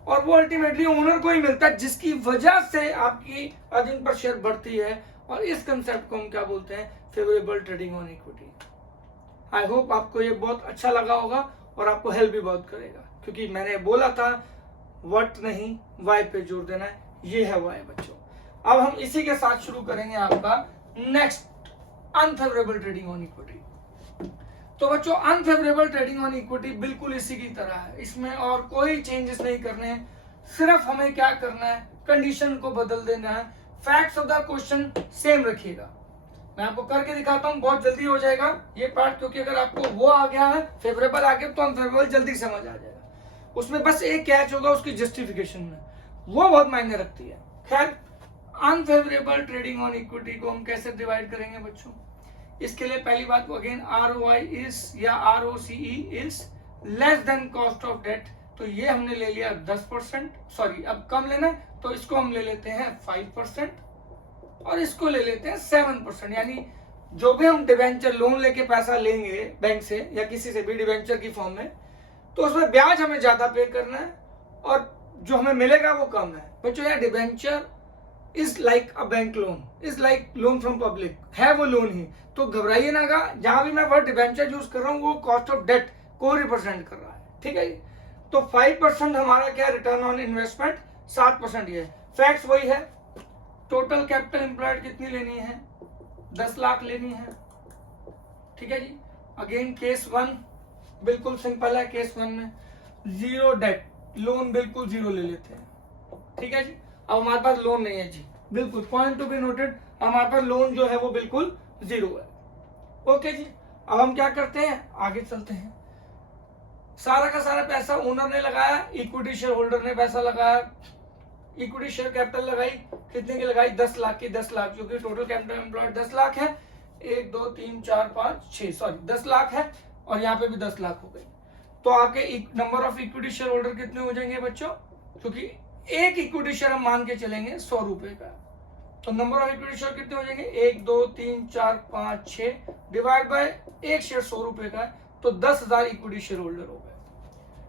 और वो अल्टीमेटली ओनर को ही मिलता है, जिसकी वजह से आपकी अर्निंग पर शेयर बढ़ती है। और इस कंसेप्ट को हम क्या बोलते हैं? Favourable trading on equity. I hope आपको ये बहुत अच्छा लगा होगा और आपको हेल्प भी बहुत करेगा, क्योंकि मैंने बोला था व्हाट नहीं वाई पे जोर देना है, ये है वाई बच्चों। अब हम इसी के साथ शुरू करेंगे आपका next unfavourable trading on equity. तो बच्चों अनफेवरेबल ट्रेडिंग ऑन इक्विटी बिल्कुल इसी की तरह है, इसमें और कोई चेंजेस नहीं करने हैं, सिर्फ हमें क्या करना है? कंडीशन को बदल देना है, facts of the question same रखिएगा। मैं आपको करके दिखाता हूं, बहुत जल्दी हो जाएगा ये पार्ट, क्योंकि अगर आपको वो आ गया है फेवरेबल आ गया तो अनफेवरेबल जल्दी समझ आ जाएगा। उसमें बस एक कैच होगा उसकी जस्टिफिकेशन में, वो बहुत मायने रखती है। खैर, अनफेवरेबल ट्रेडिंग ऑन इक्विटी को हम कैसे डिवाइड करेंगे बच्चों? इसके लिए पहली बात को अगेन ROI इज या ROCE is less than cost of debt. तो ये हमने ले लिया 10%, सॉरी अब कम लेना है तो इसको हम ले लेते हैं 5% और इसको ले लेते हैं 7%। यानी जो भी हम डिवेंचर लोन लेके पैसा लेंगे बैंक से या किसी से भी डिवेंचर की फॉर्म में, तो उसमें ब्याज हमें ज्यादा पे करना है और जो हमें मिलेगा वो कम है। बच्चों यार debenture is like a bank loan, is like loan from public, है वो लोन ही। तो घबराइए ना का, जहां भी मैं वर्ड डिवेंचर यूज कर रहा हूँ वो कॉस्ट ऑफ डेट को रिप्रेजेंट कर रहा है, ठीक है। तो 5% हमारा क्या रिटर्न ऑन इन्वेस्टमेंट, 7% ये है। फैक्ट्स वही है, टोटल कैपिटल एम्प्लॉयड कितनी लेनी है? 10 लाख लेनी है, ठीक है जी। अगेन केस 1 बिल्कुल सिंपल है, केस 1 में जीरो डेट, लोन बिल्कुल जीरो ले लेते हैं, ठीक है जी। अब हमारे पास लोन नहीं है जी, बिल्कुल पॉइंट टू बी नोटेड, हमारे पास लोन जो है वो बिल्कुल जीरो है, ओके जी। अब हम क्या करते हैं, आगे चलते हैं। सारा का सारा पैसा ओनर ने लगाया, इक्विटी शेयर होल्डर ने पैसा लगाया, इक्विटी शेयर कैपिटल लगाई, कितने की लगाई? 10 लाख की। 10 लाख क्योंकि टोटल कैपिटल एम्प्लॉयड 10 लाख है, 1 2 3 4 5 6 सॉरी 10 लाख है, और यहाँ पे भी 10 लाख हो गई। तो आपके number of equity share holder कितने हो जाएंगे बच्चों? क्योंकि एक इक्विटी शेयर हम मान के चलेंगे 100 रुपए का, तो नंबर ऑफ इक्विटी शेयर कितने हो जाएंगे? 1 2 3 4 5 6 डिवाइड बाय एक शेयर 100 रुपए का है, तो 10,000 इक्विटी शेयर होल्डर हो गए,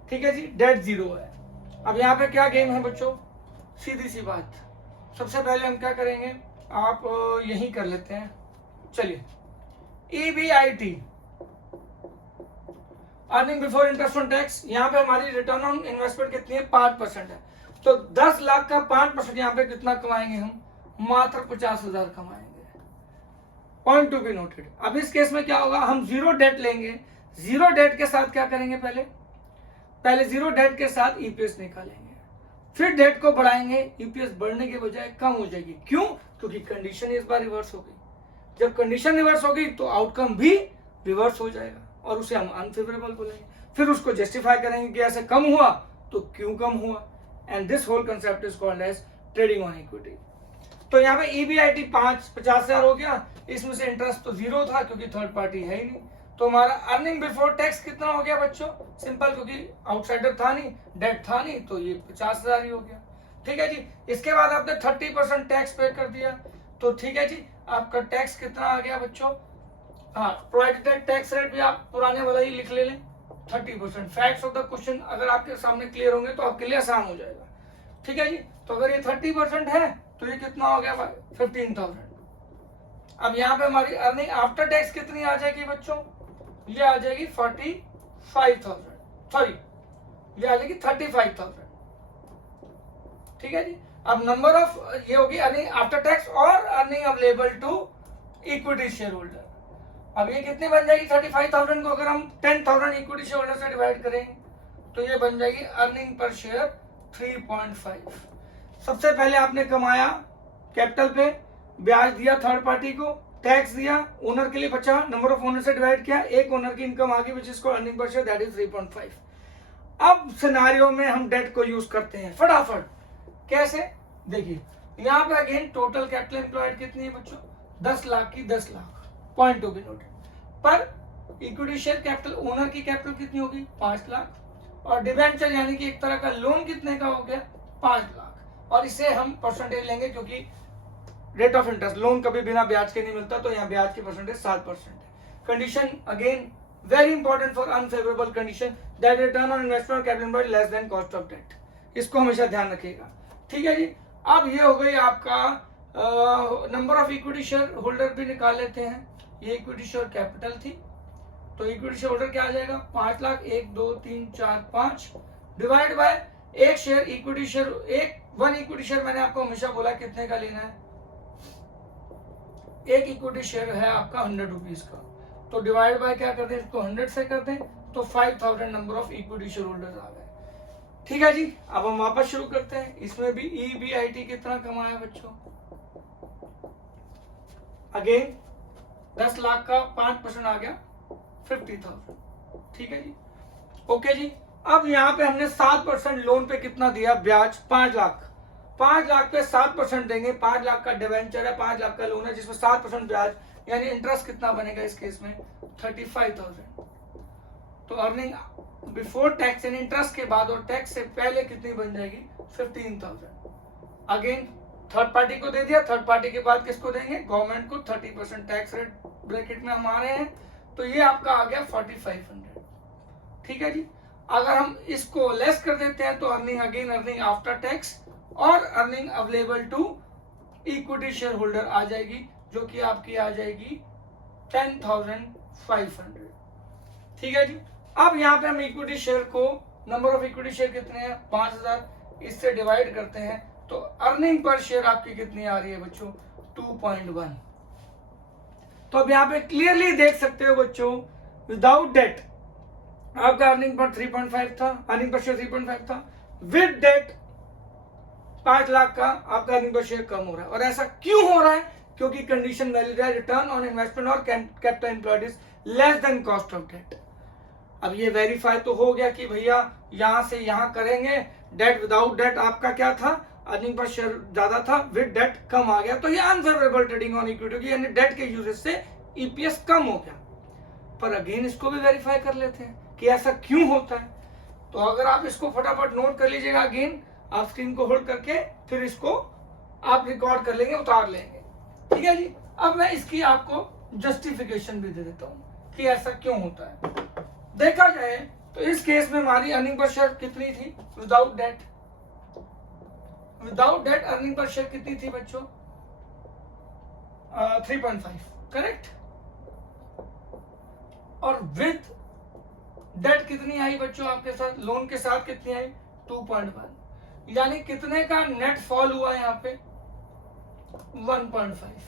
ठीक है जी। डेट जीरो है। अब यहाँ पे क्या गेम है बच्चों? सीधी सी बात, सबसे पहले हम क्या करेंगे, आप यही कर लेते हैं, चलिए EBIT earning before interest on tax, यहाँ पे हमारी रिटर्न ऑन इन्वेस्टमेंट कितनी है? 5% है। तो 10 लाख का 5% यहाँ पे कितना कमाएंगे हम? मात्र 50,000 कमाएंगे, पॉइंट टू बी नोटेड। अब इस केस में क्या होगा, हम जीरो डेट लेंगे, जीरो डेट के साथ क्या करेंगे, पहले जीरो डेट के साथ EPS निकालेंगे, फिर डेट को बढ़ाएंगे, EPS बढ़ने के बजाय कम हो जाएगी। क्यों? क्योंकि कंडीशन इस बार रिवर्स हो गई। जब कंडीशन रिवर्स हो गई तो आउटकम भी रिवर्स हो जाएगा और उसे हम अनफेवरेबल बोलेंगे, फिर उसको जस्टिफाई करेंगे कि ऐसे कम हुआ तो क्यों कम हुआ, and this whole concept is called as trading on equity. तो यहाँ पे EBIT 50,000 हो गया, इसमें से इंटरेस्ट तो 0 था क्योंकि थर्ड पार्टी है ही नहीं। तो हमारा अर्निंग बिफोर टैक्स कितना हो गया बच्चों? सिंपल, क्योंकि आउटसाइडर था नहीं, डेट था नहीं, तो ये 50,000 ही हो गया। ठीक है जी। इसके बाद आपने 30% टैक्स पे कर दिया, तो ठीक है जी, आपका टैक्स कितना आ गया बच्चों? हाँ, प्रोवाइडेड टैक्स रेट भी आप पुराने वाला ही लिख लें 30%। फैक्ट्स ऑफ द क्वेश्चन अगर आपके सामने क्लियर होंगे तो आपके लिए आसान हो जाएगा। ठीक है जी। तो अगर ये 30% है तो ये कितना हो गया? 15,000। अब यहाँ पे हमारी अर्निंग आफ्टर टैक्स कितनी आ जाएगी बच्चों? ये आ जाएगी 45,000, सॉरी ये आ जाएगी 35,000। ठीक है जी। अब नंबर ऑफ, ये होगी अर्निंग आफ्टर टैक्स और earning available to equity share holder. अब ये कितनी बन जाएगी? 35,000 को अगर हम 10,000 इक्विटी शेयर होल्डर से डिवाइड करेंगे तो ये बन जाएगी अर्निंग पर शेयर 3.5। सबसे पहले आपने कमाया कैपिटल पे, ब्याज दिया थर्ड पार्टी को, टैक्स दिया, ओनर के लिए बचा, नंबर ऑफ ओनर से डिवाइड किया, एक ओनर की इनकम आ गई which is called earning per share, that is 3.5। अब सिनेरियो में हम डेट को यूज करते हैं फटाफट। कैसे? देखिए यहाँ पे अगेन टोटल कैपिटल एम्प्लॉयड कितनी है बच्चों? 10 लाख की 10 lakh, point to be noted. पर इक्विटी शेयर कैपिटल ओनर की कैपिटल कितनी होगी? 5 लाख, और डिबेंचर यानी कि एक तरह का लोन कितने का हो गया? 5 लाख। और इसे हम परसेंटेज लेंगे क्योंकि रेट ऑफ इंटरेस्ट, लोन कभी बिना ब्याज के नहीं मिलता, तो यहाँ ब्याज की परसेंटेज 7% है। Condition again very important for unfavourable condition, that return on investment capital employed less than cost of debt. इसको हमेशा ध्यान रखिएगा। ठीक है जी। अब ये हो गई आपका number of equity share holder भी निकाल लेते हैं। ये इक्विटी शेयर कैपिटल थी, तो इक्विटी शेयर होल्डर क्या आ जाएगा? 5 लाख, 1 2 3 4 5 डिवाइड बाय एक share equity share, one equity share मैंने आपको हमेशा बोला कितने का लेना है? एक इक्विटी शेयर है आपका 100 रुपीज का, तो डिवाइड बाय क्या कर दें? इसको 100 से कर दें, तो 5,000 number of equity share holders आ गए। ठीक है जी। अब हम वापस शुरू करते हैं। इसमें भी EBIT कितना कमाया बच्चों? अगेन 10 लाख का 5% आ गया 50,000। ठीक है जी। ओके जी। अब यहाँ पे हमने 7% लोन पे कितना दिया ब्याज? 5 लाख। 5 लाख पे 7% देंगे। 5 लाख का डिवेंचर है, 5 लाख का लोन है जिसमें 7% ब्याज, यानी इंटरेस्ट कितना बनेगा इस केस में? 35,000। तो earning before tax and interest के बाद और टैक्स से पहले कितनी बन जाएगी? 15,000। अगेन थर्ड पार्टी को दे दिया, थर्ड पार्टी के बाद किसको देंगे? गवर्नमेंट को। 30% टैक्स रेट ब्रैकेट में हम आ रहे हैं, तो ये आपका आ गया 4,500। ठीक है जी। अगर हम इसको लेस कर देते हैं तो earning again earning after tax और earning available to equity share holder आ जाएगी, जो कि आपकी आ जाएगी 10,500। ठीक है जी। अब यहाँ पे हम इक्विटी शेयर को, नंबर ऑफ इक्विटी शेयर कितने हैं? 5,000, इससे डिवाइड करते हैं तो अर्निंग पर शेयर आपकी कितनी आ रही है बच्चों? 2.1। तो अब यहाँ पे क्लियरली देख सकते हो बच्चों, विदाउट डेट आपका अर्निंग पर 3.5 था, अर्निंग पर शेयर 3.5 था। विद डेट 5 लाख का आपका अर्निंग पर शेयर कम हो रहा है। और ऐसा क्यों हो रहा है? क्योंकि कंडीशन वैलिड है, रिटर्न ऑन इन्वेस्टमेंट और capital employed is less than cost of debt. अब ये वेरीफाई तो हो गया कि भैया यहां से यहां करेंगे, डेट विदाउट डेट आपका क्या था? अर्निंग पर शेयर ज्यादा था, विद डेट कम आ गया, तो ये अनफेवरेबल ट्रेडिंग ऑन इक्विटी, यानी डेट के यूजेज से ईपीएस कम हो गया। पर अगेन इसको भी वेरीफाई कर लेते हैं कि ऐसा क्यों होता है। तो अगर आप इसको फटाफट नोट कर लीजिएगा, अगेन आप स्क्रीन को होल्ड करके फिर इसको आप रिकॉर्ड कर लेंगे, उतार लेंगे। ठीक है जी। अब मैं इसकी आपको जस्टिफिकेशन भी दे देता हूं कि ऐसा क्यों होता है। देखा जाए तो इस केस में हमारी अर्निंग पर शेयर कितनी थी without debt? Without debt earning per share कितनी थी बच्चों? 3.5, करेक्ट। और विद डेट कितनी आई बच्चों आपके साथ? लोन के साथ कितनी आई? 2.1, यानी कितने का नेट फॉल हुआ यहाँ पे? 1.5,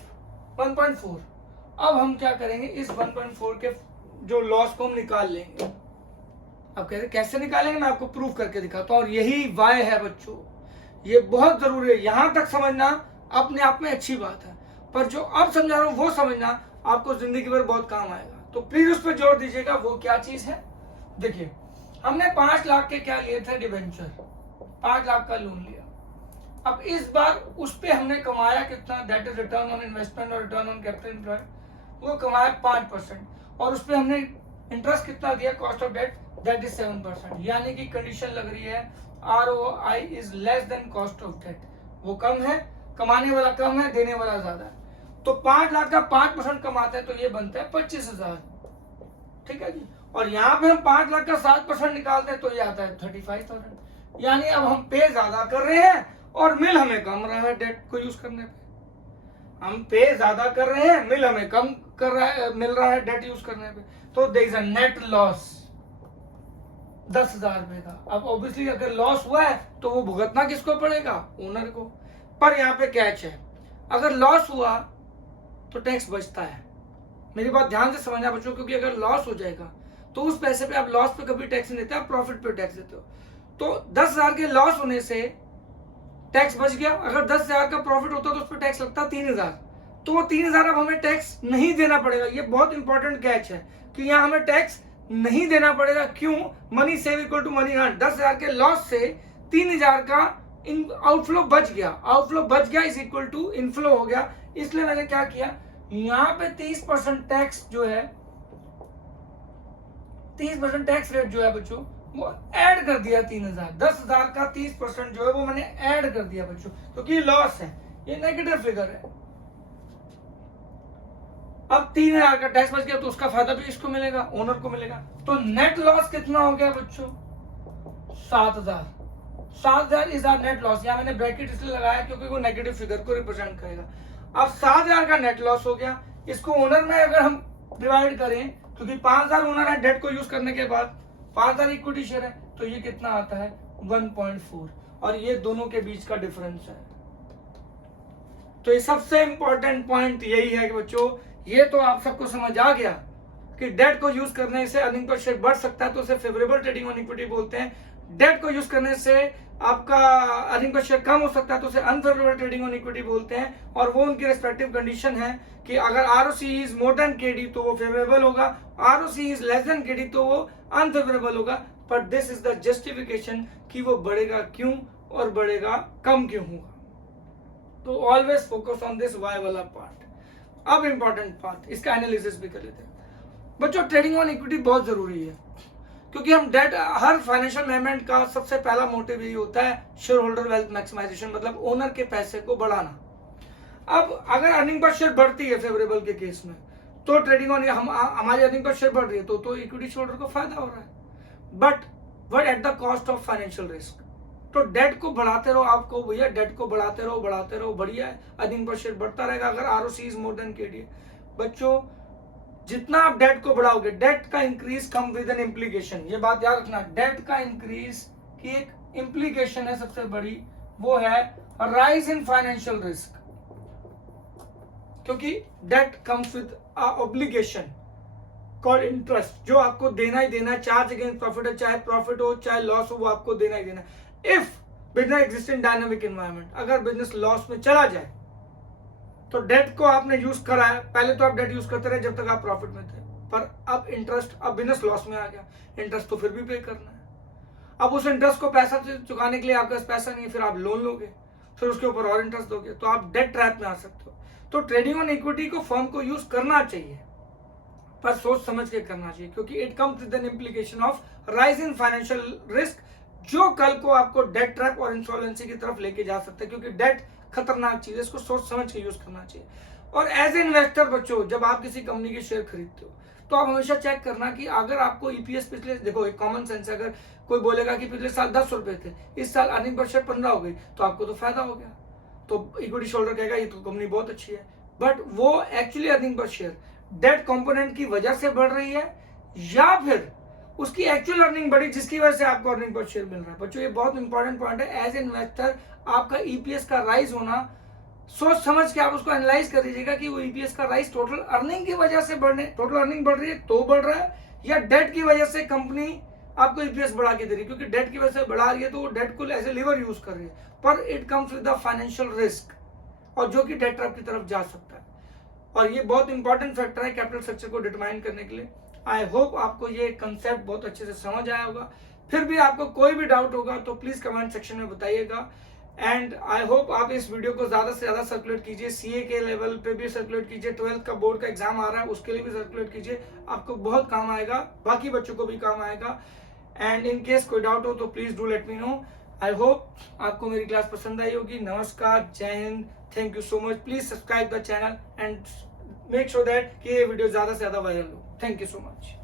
1.4। अब हम क्या करेंगे? इस 1.4 के जो लॉस को हम निकाल लेंगे। अब कह रहे कैसे निकालेंगे? मैं आपको प्रूफ करके दिखाता हूं। और यही वाय है बच्चों, ये बहुत जरूरी है। यहां तक समझना अपने आप में अच्छी बात है, पर जो अब समझा रहा हूं वो समझना आपको जिंदगी भर बहुत काम आएगा। तो प्लीज उस पर जोर दीजिएगा। वो क्या चीज है? देखिए, हमने 5 लाख के क्या लिए थे? डिबेंचर। 5 लाख का लोन लिया। अब इस बार उस पे हमने कमाया कितना, that is return on investment और रिटर्न ऑन कैपिटल एम्प्लॉयड, वो कमाया 5%, और उस पे हमने इंटरेस्ट कितना दिया, cost of debt, that is 7%। यानी कि कंडीशन लग रही है ROI is less than cost of debt, वो कम है, कमाने वाला कम है, देने वाला ज्यादा है। तो 5 लाख का 5% कमाते हैं तो ये बनता है 25,000, ठीक है जी। और यहाँ पे हम 5 लाख का 7% निकालते हैं तो ये आता है 35,000। यानी अब हम पे ज्यादा कर रहे हैं और मिल हमें कम रहा है डेट को यूज करने पे। हम पे ज्यादा कर रहे हैं, मिल हमें कम कर रहा है, मिल रहा है डेट यूज करने पे। तो there is a net loss 10,000 रुपए का। अब ऑब्वियसली अगर लॉस हुआ है तो वो भुगतना किसको पड़ेगा, ओनर को। पर यहाँ पे कैच है, अगर लॉस हुआ तो टैक्स बचता है। मेरी बात ध्यान से समझना बच्चों, क्योंकि अगर लॉस हो जाएगा तो उस पैसे पे आप लॉस पे कभी टैक्स नहीं देते, आप प्रॉफिट पे टैक्स देते हो। तो 10,000 के लॉस होने से टैक्स बच गया। अगर 10,000 का प्रॉफिट होता तो उस पर टैक्स लगता 3,000, तो वो 3,000 अब हमें टैक्स नहीं देना पड़ेगा। ये बहुत इंपॉर्टेंट कैच है कि यहाँ हमें टैक्स नहीं देना पड़ेगा। क्यों? Money save equal to money earn. 10,000 के लॉस से 3,000 का आउटफ्लो बच गया, आउटफ्लो बच गया इज इक्वल टू इनफ्लो हो गया। इसलिए मैंने क्या किया, यहाँ पे 30% टैक्स जो है, 30% टैक्स रेट जो है बच्चों वो ऐड कर दिया 3,000। 10,000 का 30% जो है वो मैंने ऐड कर दिया बच्चों, क्योंकि लॉस है, ये नेगेटिव फिगर है। अब 3,000 का टैक्स बच गया तो उसका फायदा भी इसको मिलेगा, ओनर को मिलेगा। तो नेट लॉस कितना हो गया बच्चों, 7,000। 7,000 इज आवर नेट लॉस। यहाँ मैंने ब्रैकेट इसलिए लगाया क्योंकि वो नेगेटिव फिगर को रिप्रेजेंट करेगा। अब 7,000 का नेट लॉस हो गया। इसको ओनर में अगर हम डिवाइड करें, क्योंकि 5,000 ओनर है डेट को यूज करने के बाद, 5,000 इक्विटी शेयर है, तो ये कितना आता है 1.4, और ये दोनों के बीच का डिफरेंस है। तो ये सबसे इंपॉर्टेंट पॉइंट यही है कि बच्चों, ये तो आप सबको समझ आ गया कि डेट को यूज करने से अर्निंग पर शेयर बढ़ सकता है तो उसे फेवरेबल ट्रेडिंग ऑन इक्विटी बोलते हैं। डेट को यूज करने से आपका अर्निंग पर शेयर कम हो सकता है तो उसे अनफेवरेबल ट्रेडिंग ऑन इक्विटी बोलते हैं। और वो उनकी रेस्पेक्टिव कंडीशन है कि अगर ROC is more than KD तो वो फेवरेबल होगा, ROC is less then KD तो वो अनफेवरेबल होगा। पर दिस इज द जस्टिफिकेशन कि वो बढ़ेगा क्यों और बढ़ेगा कम क्यों होगा। तो always focus on this Y वाला पार्ट। अब इंपॉर्टेंट पार्ट, इसका एनालिसिस भी कर लेते हैं बच्चों। ट्रेडिंग ऑन इक्विटी बहुत जरूरी है, क्योंकि हम डेट, हर फाइनेंशियल मैनेजमेंट का सबसे पहला मोटिव यही होता है शेयर होल्डर वेल्थ मैक्सिमाइजेशन, मतलब ओनर के पैसे को बढ़ाना। अब अगर अर्निंग पर शेयर बढ़ती है फेवरेबल के केस में, तो ट्रेडिंग ऑन हमारी अर्निंग पर शेयर बढ़ रही है तो इक्विटी शेयर होल्डर को फायदा हो रहा है, but at the cost of financial risk. तो डेट को बढ़ाते रहो, आपको भैया डेट को बढ़ाते रहो, बढ़िया है, अर्निंग पर शेयर बढ़ता रहेगा अगर ROC is more than KD। बच्चों जितना आप डेट को बढ़ाओगे, डेट का increase come with an implication, ये बात याद रखना। डेट का इंक्रीज की एक इम्प्लीकेशन है सबसे बड़ी, वो है राइज इन फाइनेंशियल रिस्क, क्योंकि that comes with obligation called interest, जो आपको देना ही देना है। चार्ज अगेंस्ट प्रॉफिट है, चाहे प्रॉफिट हो चाहे लॉस हो, वो आपको देना ही देना है। If business exist in dynamic environment, अगर बिजनेस लॉस में चला जाए तो डेट को आपने यूज करा है, पहले तो आप डेट यूज करते रहे जब तक आप प्रॉफिट में थे, पर अब इंटरेस्ट, अब बिजनेस लॉस में आ गया, इंटरेस्ट तो फिर भी पे करना है। अब उस इंटरेस्ट को पैसा चुकाने के लिए आपके पास पैसा नहीं है, फिर आप लोन लोगे, फिर उसके ऊपर और इंटरेस्ट दोगे, तो आप डेट ट्रैप में आ सकते हो। तो ट्रेडिंग ऑन इक्विटी को फर्म को यूज करना चाहिए, पर सोच समझ के करना चाहिए, क्योंकि it comes with an implication of rise in financial risk, जो कल को आपको डेट ट्रैप और इंसॉल्वेंसी की तरफ लेके जा सकते हैं, क्योंकि डेट खतरनाक चीज है, इसको सोच समझ के यूज करना चाहिए। और एज ए इन्वेस्टर बच्चों, जब आप किसी कंपनी के शेयर खरीदते हो तो आप हमेशा चेक करना कि अगर आपको EPS पिछले, देखो एक कॉमन सेंस है, अगर कोई बोलेगा कि पिछले साल 10 रुपए थे, इस साल अर्निंग पर शेयर 15 हो गई, तो आपको तो फायदा हो गया, तो इक्विटी शेयरहोल्डर कहेगा ये तो कंपनी बहुत अच्छी है। बट वो actually earning per share debt component की वजह से बढ़ रही है, या फिर उसकी एक्चुअल अर्निंग बढ़ी जिसकी वजह से आपको अर्निंग पर शेयर मिल रहा है। बच्चों ये बहुत इंपॉर्टेंट पॉइंट है। एज इन्वेस्टर आपका EPS का राइज होना, सोच समझ के आप उसको एनालाइज कर दीजिएगा कि वो EPS का राइज टोटल अर्निंग की वजह से टोटल अर्निंग बढ़ रही है तो बढ़ रहा है, या डेट की वजह से कंपनी आपको EPS बढ़ा के दे रही है, क्योंकि डेट की वजह से बढ़ा रही है तो वो डेट को एज ए लीवर यूज कर रही है, पर it comes with the financial risk, और जो कि डेट ट्रैप की तरफ जा सकता है। और ये बहुत इंपॉर्टेंट फैक्टर है कैपिटल स्ट्रक्चर को डिटरमाइन करने के लिए। आई होप आपको ये कंसेप्ट बहुत अच्छे से समझ आया होगा। फिर भी आपको कोई भी डाउट होगा तो प्लीज कमेंट सेक्शन में बताइएगा। एंड आई होप आप इस वीडियो को ज्यादा से ज्यादा सर्कुलेट कीजिए, सीए के लेवल पे भी सर्कुलेट कीजिए, 12th का बोर्ड का एग्जाम आ रहा है उसके लिए भी सर्कुलेट कीजिए, आपको बहुत काम आएगा, बाकी बच्चों को भी काम आएगा। एंड इन केस कोई डाउट हो तो please do let me know. I hope आपको मेरी क्लास पसंद आई होगी। नमस्कार, जय Hind, thank you so much. Please subscribe the channel and make sure that कि ये वीडियो ज्यादा से ज्यादा वायरल हो। Thank you so much.